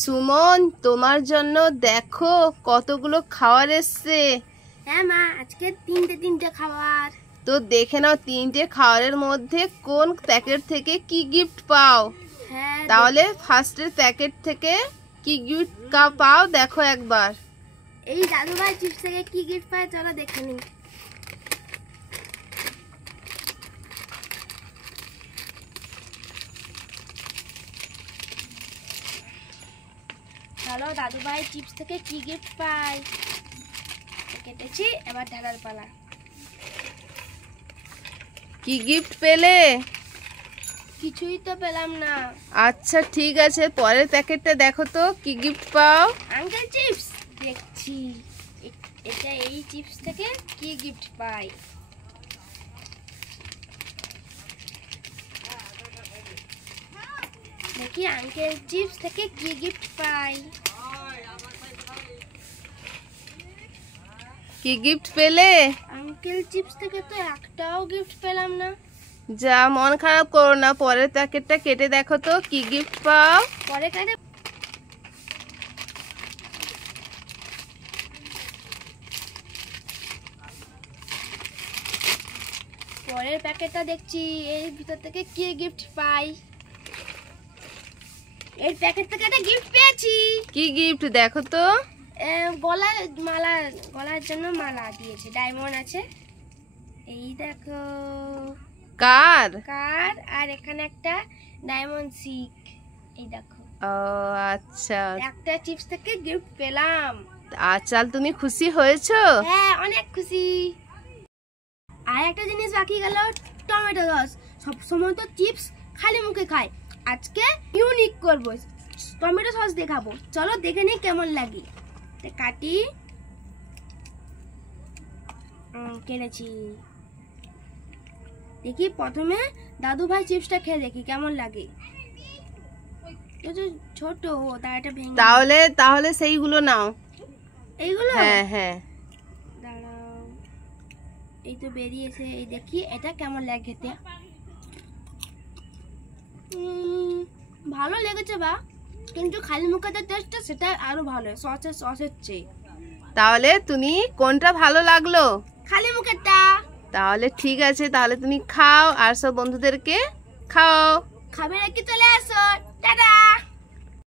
সুমন, তোমার জন্য দেখো কতগুলো খাবার এসছে। হ্যাঁ মা, আজকে তিনটে খাবার। তো দেখে নাও তিনটে খাবারের মধ্যে কোন প্যাকেট থেকে কি গিফট পাও। হ্যাঁ, তাহলে ফার্স্টের প্যাকেট থেকে কি গিফট পাও দেখো একবার। এই দাদুভাই চিপস থেকে কি গিফট পায় চলো দেখে নিই। চলো দাদুভাই চিপস থেকে কি গিফট পাই। কেটেছি, এবার ঢালার পালা। কি গিফট পেলে? কিছুই তো পেলাম না। আচ্ছা ঠিক আছে, পরের প্যাকেটটা দেখো তো কি গিফট পাও। আঙ্কেল চিপস দেখছি, এটা এই চিপস থেকে কি গিফট পাই। দেখি আঙ্কেল চিপস থেকে কি গিফট পাই। কি গিফট পেলে? আঙ্কেল চিপস থেকে তো একটাও গিফট পেলাম না। যা, মন খারাপ করো না, পরের প্যাকেটটা কেটে দেখো তো কি গিফট পাও। পরে কাটে। পরের প্যাকেটটা দেখছি, এর ভিতর থেকে কি গিফট পাই। এই প্যাকেট থেকে একটা গিফট পেয়েছি। কি গিফট দেখো তো। গলার মালা, গলার জন্য মালা দিয়েছে, ডায়মন্ড আছে। এই দেখো। কার? কার, আর এখানে একটা ডায়মন্ড সিক। এই দেখো। ও আচ্ছা, একটা চিপস থেকে গিফট পেলাম। আচ্ছা তুমি খুশি হয়েছো? হ্যাঁ, অনেক খুশি। আর একটা জিনিস বাকি গেল, টমেটো সস। সব সময় তো চিপস খালি মুখে খাই, আজকে ইউনিক করব, টমেটো সস দেখাবো। চলো দেখে নিই কেমন লাগে। কাটি, কেটেছি। দেখি প্রথমে দাদু ভাই চিপসটা খেয়ে দেখি কেমন লাগে। ছোট, তার একটা ভেঙে। তাহলে সেইগুলো নাও। এইগুলো? হ্যাঁ হ্যাঁ। দাঁড়াও, এই তো বেরিয়েছে। এই দেখি এটা কেমন লাগে খেতে। ভালো লেগেছে বা, কিন্তু খালি মুখে যে টেস্টটা সেটা আরো ভালো, সসের চেয়ে। তাহলে তুমি কোনটা ভালো লাগলো? খালি মুখেরটা। তাহলে ঠিক আছে, তাহলে তুমি খাও আর সব বন্ধুদেরকে খাও। খাবে নাকি? চলে আসো, টাটা।